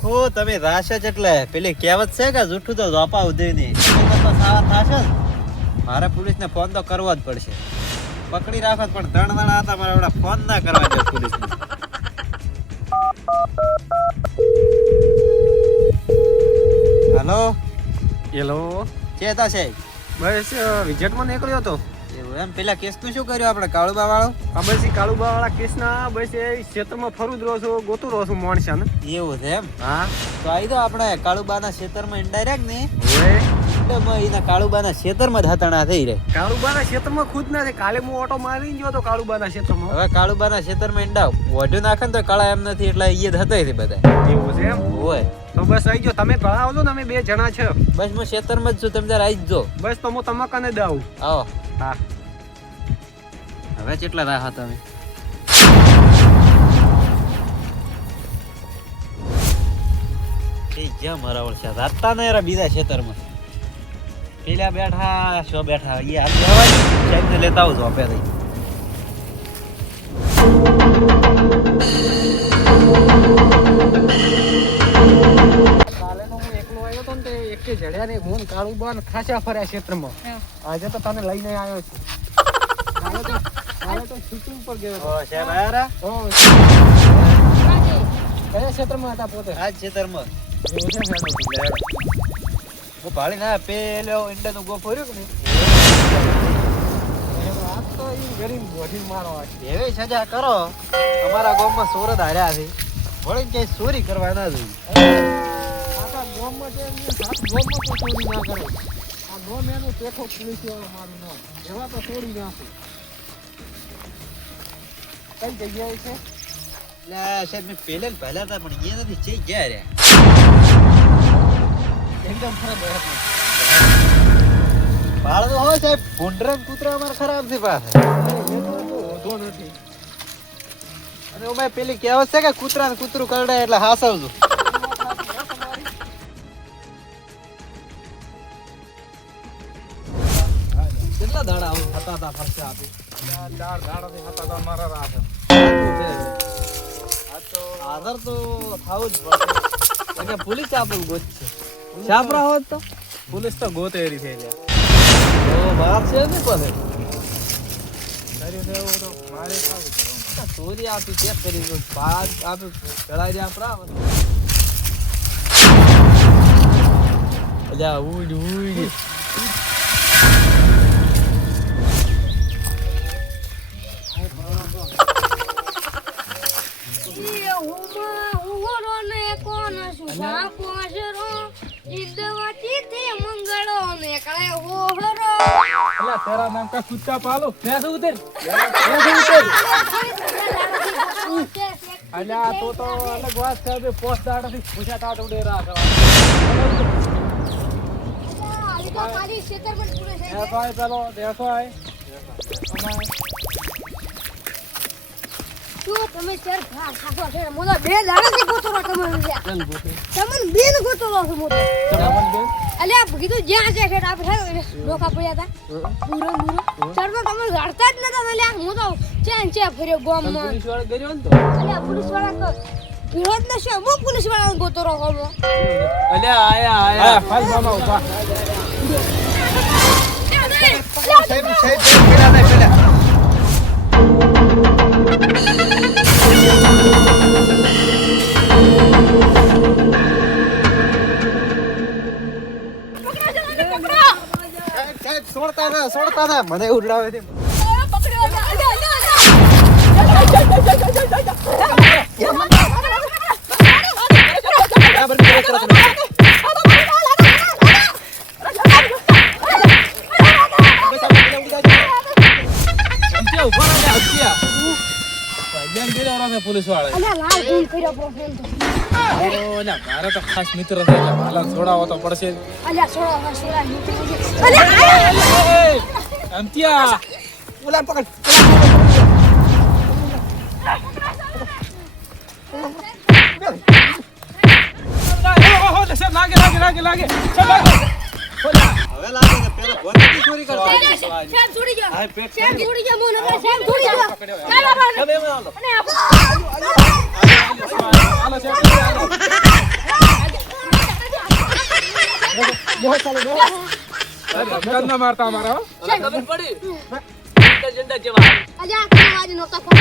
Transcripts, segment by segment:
ઓખો તમે રાશે જ એટલે પેલી કહેવત છે કે જૂઠું તો ઝોપા ઉધે નહીં તો સારા થાશે જ. મારે પોલીસને ફોન તો કરવો જ પડશે. પકડી રાખો પણ ત્રણ હતા મારે એવડા ફોન ના કરવા દે પોલીસને. હેલો હેલો ચેતા છે બસ વિજેટમાં નીકળ્યો હતો. એવું એમ પેલા કેસ નું શું કર્યું આપણે કાળુબા વાળો? આ બસ ઈ કાળુબા વાળા કેસના બસ એ ક્ષેત્રમાં ફરું જ રહો છું, ગોતું રહો છું માણસાને. એવું છે એમ? હા તો આવી દો આપણે કાળુબાના ખેતરમાં ઇનડાયરેક્ટ ને હવે એના કાળુબાના ખેતરમાં જ હતણા થઈ રહે. કાળુબાના ક્ષેત્રમાં ખુદ નથી. કાલે હું ઓટો મારી ગયો તો કાળુબાના ક્ષેત્રમાં. હવે કાળુબાના ખેતરમાં ઈંડા વધુ નાખે ને તો કળા એમ નથી એટલે ઈ જ હતા છે બધા. એવું છે એમ? હોય તો બસ આવી ગયો. તમે ભણા આવજો ને, અમે બે જણા છે. બસ હું ખેતરમાં જ છું, તમે જરા આવી જ જો. બસ તો હું તમાકાને દઉં. આવો. હા હવે કેટલા રાહત તમે? એ જ્યાં મારા ઓળશે રાતા ને યાર બીજા ખેતરમાં પેલા બેઠા શો બેઠા એ હાલ જવાય સાહેબ ને લેતા આવજો આપે થઈ. કાલે તો હું એકલો આવ્યો તો ને તે એકે જડ્યા ને હું કાળુબા ને ખાસા ફર્યા ક્ષેત્રમાં. આજે તો તને લઈને આવ્યો છું. કાલે તો શૂટિંગ પર ગયો હતો. ઓ સાહેબ આયા ઓ કયા ક્ષેત્રમાં હતા પોતે? આ ખેતરમાં એવું છે સાહેબ. હું ભાળી ના પેલો ઈંડા નું ગોફો રહ્યો કે ને આજ તો ઈ ગરીબ બોધી મારો આ. એવી સજા કરો. અમારા ગામમાં ચોર જ હાર્યા છે વળી ક્યાંય ચોરી કરવા ના જોઈએ. આખા ગામમાં જે એમની સાત ગામમાં તો ચોરી ના કરે. આ ગામ એનું પેઠો પોલીસ વાળા મારું નામ એવા તો ચોરી નાખું. કઈ જગ્યાએ છે? એટલે સાહેબ મેં પહેલા હતા પણ એ નથી ચઈ ગયા રે. એકદમ ખરાબ વાત. બાળ તો હોય સાહેબ ભૂંડરા ને કૂતરા અમારે ખરાબ છે પાસે. વધો નથી. અને ઓમાં પેલી કહેવત છે કે કૂતરા ને કૂતરું કરડે એટલે હાસવજો. કેટલા દાડા આવું હતા તા ફરશે આપી? 4 દાડાથી હતા તા મારા રાત. આ તો આધાર તો થાવું જ પડે. એટલે પોલીસ આપણું ગોત છે. છાપરા હોત તો પોલીસ તો ગોતેરી થઈ જાય. તો બાપ છે ને પછી તારી દેવો તો મારે કામ કરવાનું. ચોરી આપી ચેક કરી બાદ આપી ચડાઈ દે આપડા. અલ્યા ઉડ ઉડ અલા તેરા નામ કા કુત્તા પાલો. ભેંસ ઉતર. અલ્યા તો અલગ વાત છે. બે પોસ્ટ દાડાથી પૂછા તાટ ઉડે રાખવા. દેખાય પેલો દેખાય. તમે ચાર ઘા ખાસો છે મોલા બે દાડાથી ગોતરો તમને લ્યા ચલ ગોતે. તમને બેન ગોતરો છે મોટો ચમન બેન. અલ્યા કીધું જ્યાં છે ઠેઠ આપણે ડોકા પડ્યા હતા પૂરો પૂરો ચારમાં તમે લડતા જ નતા લ્યા હું તો ચેન ચે ફર્યો ગામમાં પોલીસ વાળા ગયો ને તો. અલ્યા પોલીસ વાળા વિરોધ ન છે હું પોલીસ વાળા ગોતરો હોમો અલ્યા આયા ફાઈ મામા ઉભા. સાહેબ પેલા નહીં પેલા છોડતા ના મને ઉડાવે છે. પોલીસ વાળા અલ્યા લાલ ફોન કર્યો ફોન તો મારા તો ખાસ મિત્ર છે. હાલા છોડાવો તો પડશે. અલ્યા છોડા અલ્યા અંત્યા ઓલા પકડ લાગે. હવે લાગે ને પેલા ભોંતી ચોરી કરતા. શ્યામ છોડી ગયો આ પેટ શ્યામ છોડી ગયો મોને શ્યામ છોડી ગયો ચાલો હવે આલો. અને હાલો બેહો ચાલો બેહો. ધક્કા ના મારતા અમારા હો. ખબર પડી ઝંડા જેવા અલ્યા આ આજ નોતા ફોન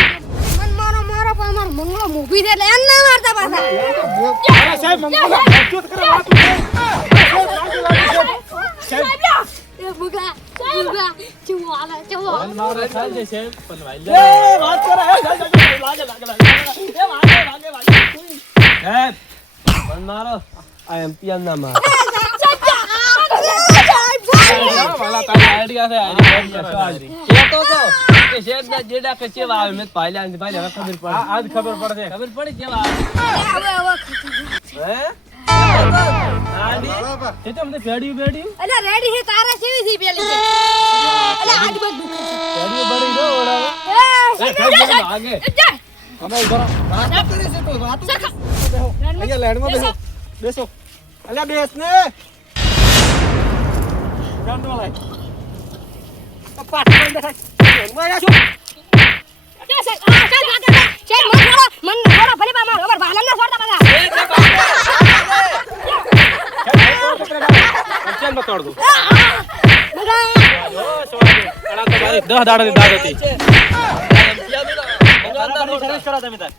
મન મારો મારો પણ મારો મંગળો મૂવી દે એટલે એમ ના મારતા પાછા અરે સાહેબ મંગળા વાતચીત કરે વાત એ બુગા ચુવાલા મારે ચાલ છે સાહેબ પણ વાઈ એ વાત કરે લાગે સાહેબ પણ મારો આ એમપીએમ ના માર વાલા તારી આઈડિયા છે આઈડિયા એ તો કે શેર ના જેડા કે ચેવા આવે મે ભાઈલા હવે ખબર પડી આજ ખબર પડશે ખબર પડી કેવા આવે હે આડી એ તો મને બેડી અલ્યા રેડી હે તારા સેવી સી પેલી છે અલ્યા આજ બધું બેડી બડી ગયો ઓડા એ આગે અમે ઉભો વાત કરે છે કોઈ વાત બેહો અહીંયા લેન્ડમાં બેહો બેસો અલ્યા બેસ ને ગાંડો લાય પાટ બંધ દેખાય માયા છો મન થોડા ભલે બા મારો ખબર ભાલમ ના છોડતા બધા કેમ બતાડ દો બગા ઓ સોડા અડા તો મારી 10 દાડાની દાદ હતી સર્વિસ કરો તમે તાર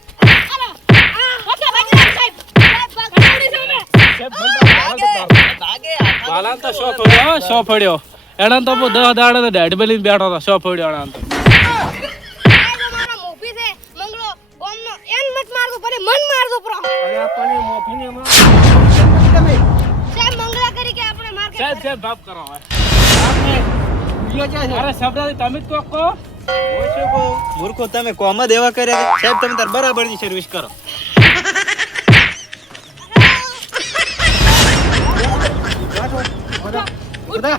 બાલાન તો શો ફળ્યો એના તો 10 દાડા ડેડ બેલીન બેઠો હતો શો ફળ્યો એના તો મારો મોભી છે મંગળો ગોમનો એન મત મારતો પડે મન મારતો પ્રો અરે આપને મોફીને માં તમે સાહેબ મંગળા કરી કે આપણે માર કે સાહેબ બાપ કરો હવે આપને વિડિયો ક્યાં છે અરે શબ્દાથી તમે જ કહો ઓછો કો મૂર્ખો તમે કોમ જ એવા કર્યા છે. સાહેબ તમે તાર બરાબરની સર્વિસ કરો બધા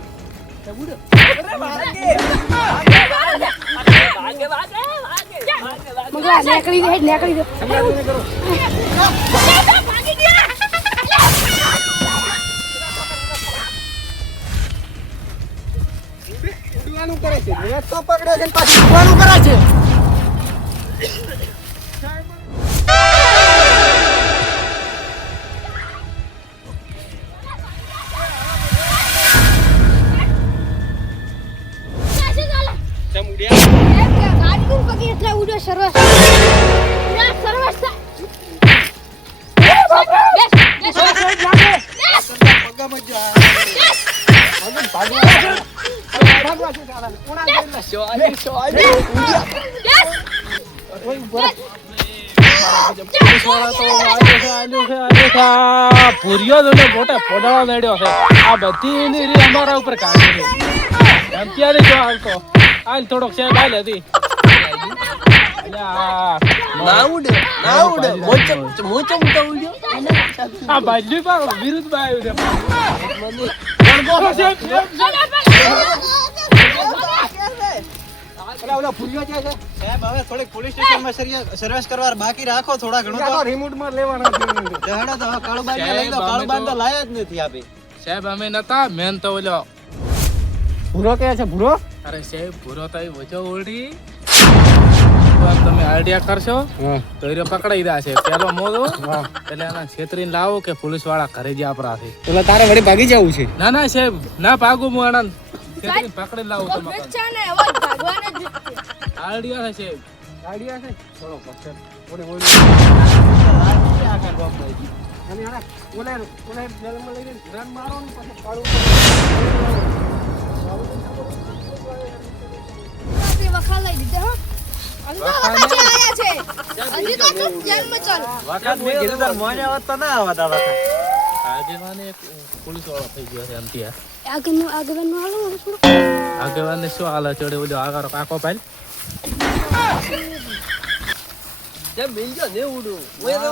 મંગળા નીકળી દે ભાગી ગયા ઉડવાનું કરે છે નેટ તો પકડે છે ને પાછું ઉડવાનું કરે છે પૂર્યો તો મોટા પોડાળો નડ્યો છે આ બધી એની રીત અમારા ઉપર કાઢી છે એમ ક્યારે જો આવતો આલ થોડોક સાહેબ આલ હતી ના ઉડે મોચમ તો ઉડ્યો આ બાજુ પર વિરુદ્ધ માં આવ્યું છે ઓલા ફૂરિયો છે સાહેબ હવે થોડીક પોલીસ સ્ટેશનમાં સર્વિસ કરવા બાકી રાખો થોડા ઘણું તો રિમોટ માં લેવાના છે દહેડો તો કાળુબાન ને લઈ લો કાળુબાન તો લાયા જ નથી આપી સાહેબ અમે નતા મેન તો ઓલો ભૂરો કે છે ભૂરો અરે સાહેબ પૂરો તો વજો ઓળી તમે આઈડિયા કરશો તો એ પકડાઈ રહ્યા છે પેલો મોદો એટલે એના છેતરીને લાવો કે પોલીસ વાળા ઘરે જ આપરા છે એટલે તારે વળી ભાગી જવું છે ના ના સાહેબ ના ભાગું હું આનંદ છેતરીને પકડી લાવું તમે આઈડિયા છે સાહેબ આઈડિયા છે થોડો પક્ષ ઓડી અને આને ઓલે જલમાં લઈને રન મારો ને પછી કાળું વખાલાઈ દીધે હો હજી તો જન્મ ચાલુ વખત મેં કીધું તાર મોને આવત તો ના આવત આ વખત આગેવાને એક પોલીસ વાળો થઈ ગયો છે એમથી આગળનું હાલો થોડું આગેવાને શું હાલ ચડે ઓલો આગળ કાકો પાલ જેમ મિલજો ને ઉડું ઓય તો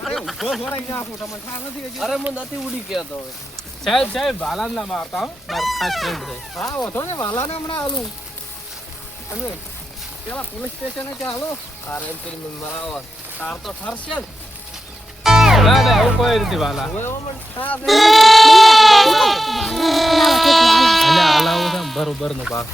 અરે ઉભો છોડાઈ નાખું તમને ખા નથી હજી અરે હું નથી ઉડી ગયો તો સાહેબ બાલાન ના મારતા હો મારો ખાસ ફ્રેન્ડ છે હા ઓથો ને વાલાને હમણાં હાલું તમે પેલા પોલીસ સ્ટેશને કે હાલો અરે એમ કરી મને મરાવો તાર તો ઠરશે ને ના ના એવું કોઈ નથી વાલા ઓય ઓ મને ઠાસ અલ્યા હલાવું છે બરોબર નો ભાગ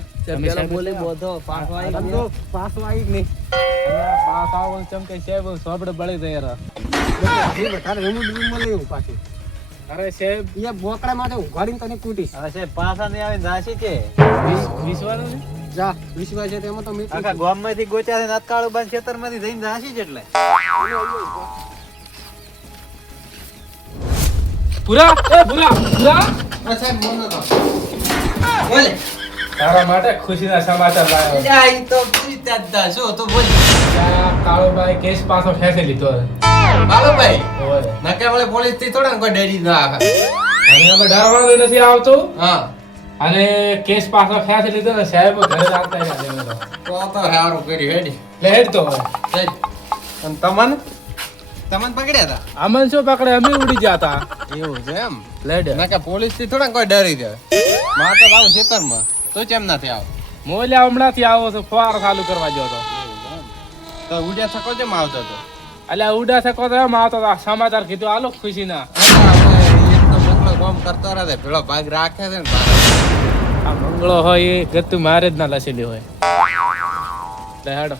લે તમે પેલા સાહેબ બોલે એટલે બોધો પાછો આવી આમ તો પાછો આવી જ નહીં. અલ્યા, પાસ આવો ચમ કે સાહેબ સોપડે બળી જાય રા. તારે રૂમ રૂમમાં લેવું પાછું. અરે સાહેબ એ બોકડા માટે ઉઘાડીને તને કૂટીશ. હવે સાહેબ પાછા નહીં આવીને રાશી છે વિશ્વાનો ને જા વિશ્વાસ છે તેમાં તો મીઠું આખા ગામમાંથી ગોચ્યા છે નતકાળું બંધ ખેતરમાંથી જઈને રાશી જ એટલે પૂરા પૂરા સાહેબ બોલો તો બોલે તારા માટે ખુશીના સમાચાર લાવ્યો આઈ તો પૂરી દાદા શું તો બોલ કાળુભાઈ કેસ પાછો ખેંચી લીધો બાલુભાઈ હોય નકે વળે પોલીસ થી થોડા કોઈ ડરી ના આવે અને અમે ડરવાનું નથી આવતું હા અને કેસ પાછો ખેંચી લીધો ને સાહેબ ઘરે જ આવતા રહ્યા અમે તો. તો હારું કરી હેડી લે હેડ તો હવે. હેડ. અને તમને તમને પકડ્યા હતા અમન શું પકડે અમે ઉડી જતા એવું છે એમ લેડ નકે પોલીસ થી થોડા કોઈ ડરી જાય માર તો આવું ખેતરમાં તો કેમ નથી આવ મોલ્યા હમણાંથી આવો છો ફવાર ચાલુ કરવા ગયો તો તો ઉડ્યા થકો કેમ આવતો તો અલ્યા ઉડા થકો તો એમ આવતો તો સમાચાર કીધું આલો ખુશીના એક તો મંગળો કામ કરતો રહે પેલો ભાગ રાખે છે ને આ મંગળો હોય એ ગતું મારે જ ના લસેલી હોય લે હેડો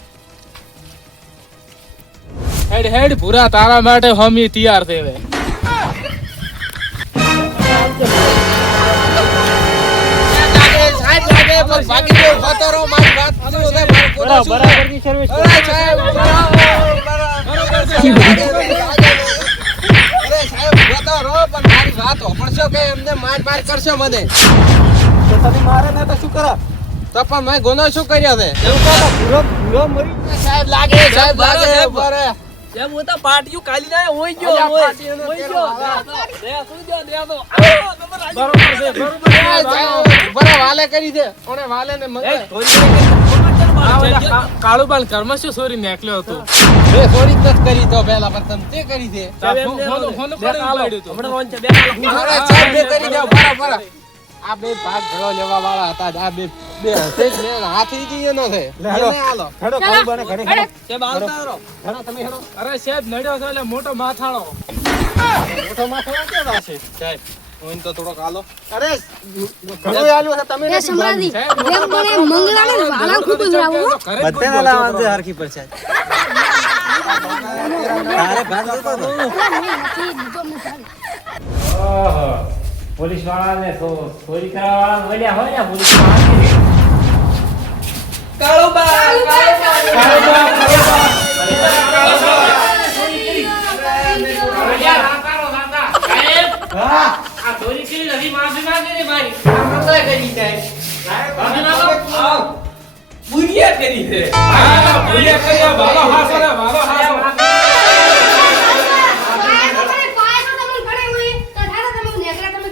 હેડ હેડ પૂરા તારા માટે હમી તૈયાર છે હવે બાકી તો ઉભો રહો મારી વાત સાંભળો ને મારો પોતો શું છે? બરાબરની સર્વિસ અરે સાહેબ બરાબર અરે સાહેબ ઉભો રહો પણ મારી વાત સાંભળશો કે એમને માર કરશો મને તો તને મારે ને તો શું કરે? તો પણ મેં ગુનો શું કર્યો છે એવું કહો તો ભૂરો મરી સાહેબ લાગે બરે જેમ હું તો પાટિયું કાલી ના હોય ગયો અલ્યા, હોય પાટિયુંનો હોય કેરો ગયો વાળા. રે શું ગયો દે તો બરોબર છે બરોબર બરા વાલે કરી દે કોને વાલે ને મગે કાળુબાલ કર્મ શું સોરી નીકળ્યો હતો બે સોરી જ નથી કરી તો પહેલા પણ તમે તે કરી દે ફોન પાડ્યું હતું હમણાં રોન છે બે અરે સાહેબ બે કરી દો બરાબર આ બે ભાગ ઘડો લેવા વાળા હતા આ બે હશે જ ને હાથી જઈએ નો છે લે હાલો. એને હાલો હેડો કાળું બને ઘરે હેડો. છે બાલતા રહો હેડો તમે હેડો. અરે સાહેબ નડ્યો છે એટલે મોટો માથાળો મોટો માથો ક્યાં જશે? સાહેબ હું તો થોડોક હાલો અરે ઘણું આલ્યું છે તમે એ નથી સમરાદી સાહેબ, જેમ મને મંગળાને વાળા ખૂબ જ રાવો બધાને લાવવાનું છે હરખી પર છે તારે ભાગ લેતો હતો. પોલીસ વાળાને ચોરી કરવા વાળા મળ્યા હોય ને પોલીસ વાળા આ ચોરી કરી નથી માફી માંગે ને ભાઈ બુરિયા કરી છે ભૂલ્યા કર્યા ભાલો હાસો રે ભાલો હાસો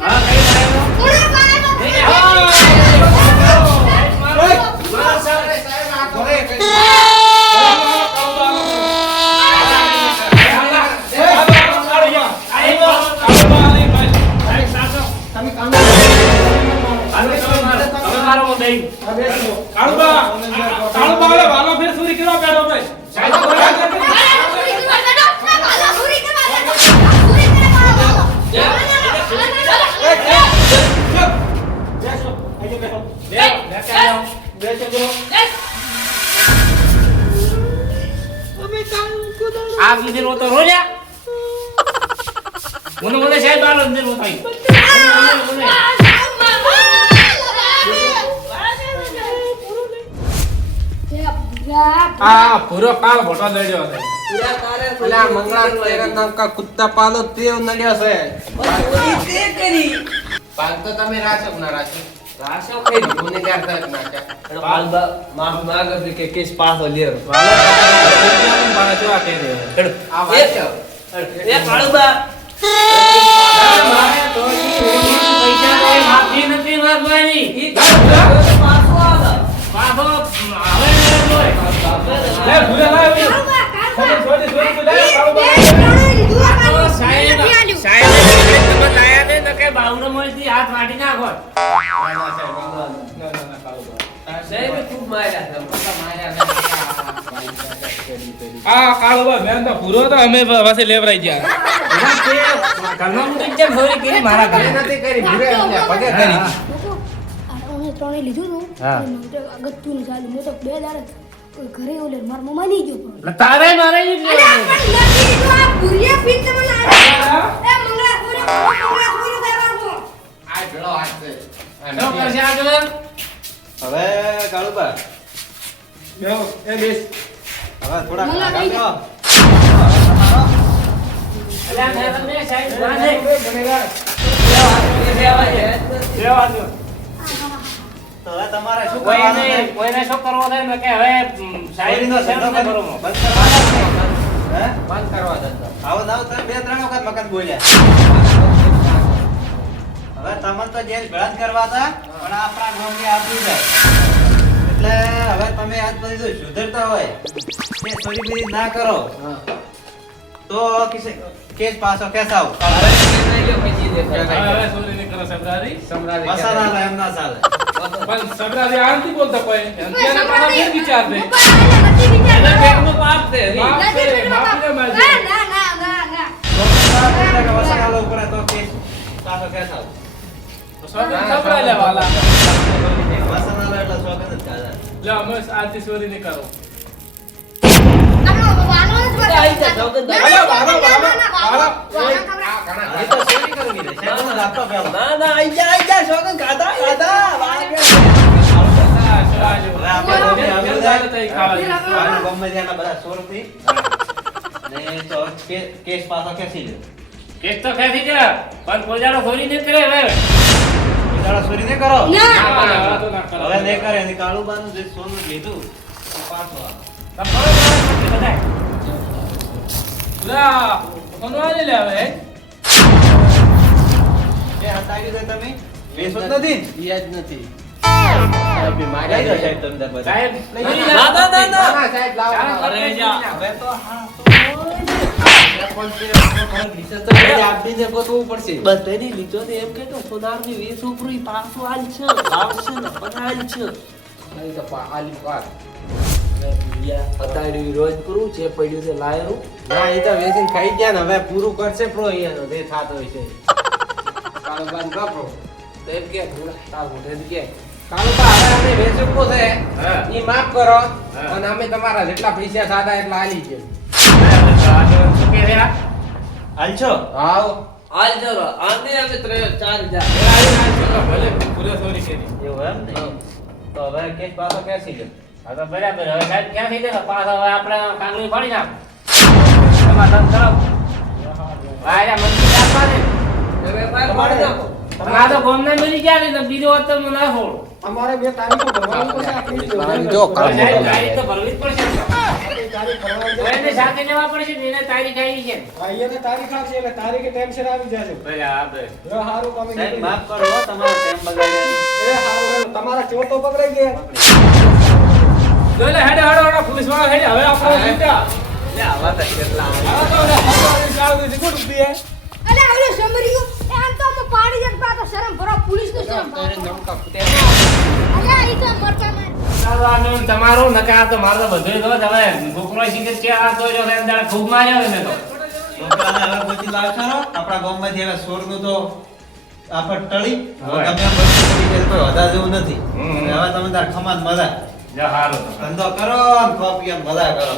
હા કઈ થાય કાળુબા ભાલો ફેર ચોરી કરવા બેઠો ભાઈ આ કીધે નો તો રોલ્યા મને સાહેબ બાર અંદર ઉતાઈ આ પૂરો કાળ મોટો દડ્યો છે અલા મંગળા તેરા નામ કા કુત્તા પાલો તે નડ્યો છે તે કરી પાલ તો તમે રાશો ના રાશો રાશો કઈ ગુનેગાર થાય નાખ્યા બાલબા માફ માંગ કે કેસ પાસ લે ભાલો પાડે જો આ કહી દે આ વાત છે એ કાળુબા પૈસા કોઈ માફી નથી માંગવાની પાછો આવે પાછો આવે ને જોય લે ભૂલે લાવ છોડી છોડી લે કાળુબા સાહેબ સાહેબ તમે લાયા ને તો કે બાવડો મળતી હાથ વાટી નાખો સાહેબ ખૂબ માર્યા આ કાળુબા મેં તો પૂરો તો અમે પાસે લેવરાઈ ગયા ઘરમાં મૂકી કેમ ચોરી કરી મારા ઘરે નથી કરી ભૂરે એટલે પગે કરી ત્રણે લીધું હતું હા. અને હું તો અગત્યનું ને ચાલ્યું મેં તો 2 દાડા કોઈ ઘરે ઓલે મારા મમ્મા નહીં ગયો પણ એટલે તારે મારે ઈ જ અરે લેવાનું. પણ નથી લીધું આ ભૂરિયા પીત મને આ એ મંગળા પૂરી દેવાનું શું કરશે આગળ? હવે કાળુબા બેહો, એ બેસ. હવે થોડા મને કામ લઈ કરો. અલ્યા મેં તમને સાહેબ વાંધે. બનેગા. લેવા દો. તો હવે તમારે શું કોઈને કરવાનું છે? કોઈને શું કરવો થાય ને કે હવે સાહેબ ચોરીનો સાહેબ ધંધો ને કરો. બંધ કરવાનો છે? હે? બંધ કરવા ધંધો. આવો નાવ તમે 2-3 વખત મકાન બોલ્યા હવે તમને તો જેલ ભેળા જ કરવા હતા પણ આપણા ગામની આબરૂ જાય એટલે હવે તમે આજ પછી જો સુધરતા હોય કે ચોરી બીરી ના કરો તો કેસ પાછો કેસાવ હવે પછી દેખાય. હવે સોરી નહીં કરો સબરારી. સમરાજી મસાલા લે એમ ના ચાલે પણ સબરારી આનથી બોલતા કોઈ. અત્યારે મારા ફેર વિચાર દે. નથી વિચાર એના પેટનું પાપ છે હરી. પાપ. નથી વિચાર માફી ના ના ના ના ના ના તો મસાલા ઉપર તો કેસ પાછો કેસાવ તો સોગંદ સબરા લેવાલા. મસાલા લે એટલે સ્વાગત જ કાઢે લે અમે આજથી સોરી નહીં કરો. આપણો વાલો જ આઈ જા, ચોગન ના, દા. ના, વાલો, ના, વાલો, ના, ના, વાલો, વાલો. વાલો ખબર. એ તો ચોરી કરવી છે સાહેબ આપતો પેલો ના ના આઈ જા શોગન ખાધા ખાધા હવે આપણે ગમે આબરૂ જાય આના ગામમાં જ્યાં બધા સોરથી ને તો કેસ પાછો ખેંચી લે કેસ તો ખેંચી જા પણ કોઈ દાડો ચોરી નહીં કરે હવે. એ દાડા ચોરી નહીં કરો ના હવે તો ના કરો. હવે નહીં કરે એની કાળુબાનું જે સોનું લીધું એ પાછું આવે. તો ફરો ફરો બધાય. લે કોનો આને લે હવે? એ હટાવી દે તમે વેસો જ નથી ને? ઈ જ નથી. લઈ જાઓ સાહેબ તમે તાર બધા. સાહેબ નહીં, ના, ના, ના, ના, ના, સાહેબ લાવો. અરે જા. હવે તો હા આપીને ગોતવું પડશે. બધાની લીધો ને એમ કહેતો સોનારની 20 ઉપરી પાછું હાલ છે લાવશે ને પણ હાલ છે. નહીં તો આલી વાત. અત્યારે રોજ પૂરું છે પડ્યું છે લાયરું. ના, એ તો વેચીને ખાઈ ગયા ને હવે પૂરું કરશે પ્રો અહીંયાનો જે થાતો હોય છે. કાળુબાને કાપો. તો એમ કે તાર મોઢે એમ કે કાળુબા હવે અમે વેચવું છે હા. ઈ માફ કરો હા. અને અમે તમારા જેટલા પૈસા સાદા એટલા આલી છે. શું કહે છે આ? હાલ છો આવો. હાલ ચલો આને અમે 4,000 ભલે પૂરો સોરી કરી. એવું એમ ને તો હવે કેસ પાછો ખેંચી લે હા તો બરાબર હવે સાહેબ ક્યાં થઈ જશે પાછો હવે આપણે કાંગરી ફાડી નાખ સમાધાન કરો વાયરા મંદિર આપવા દે હવે પાર પાડી નાખો. તમે આ તો ગોમને મળી ગયા ને તો બીજો હોત તો હું ના છોડું. અમારે 2 તારીખો ભરવાનું છે આપણી જો હવે સાહેબ તારીખ તો ભરવી જ પડશે ને. તારીખ ભરવાની હવે એને સાથે લેવા પડશે ને એને તારીખ આવી છે ભાઈને તારીખ આવશે એટલે તારીખે ટેન્શન આવી જાજો. બરાબર જો હારું તમે સાહેબ કીધું. માફ કરો હો, તમારો ટાઈમ બગાડ્યો એ હારું તમારા ચોર તો પકડાઈ ગયા. લે હેડે હેડે પોલીસ વાળા હેડે હવે આપણે છૂટ્યા. લે આવા તો કેટલા હવે તો હવે હવારી ચાલુ છે ગુડ બી. અલે આવલો સમરીયો એ આમ તો અમે પાડી જત પા તો શરમ ભરો પુલિસ નો શરમ ભરો. અલે આ ઈ તો મરતા ના ચાલો આ મેં તમારું નકા તો મારે તો બધું તો હવે છોકરો શીખે છે આ તો જો એમ દાડા ખૂબ માર્યો ને મેં તો છોકરાને હવે ગોતી લાવશો ને આપણા ગામમાંથી હવે સોરનું તો આફત ટળી હવે હોય. ગમે એમ બધું પડી જાય તો કોઈ વધારે જેવું નથી હમ. હવે તમે તાર ખમાન મજા જા હારું તો ધંધો કરો ને કોપી એમ મજા કરો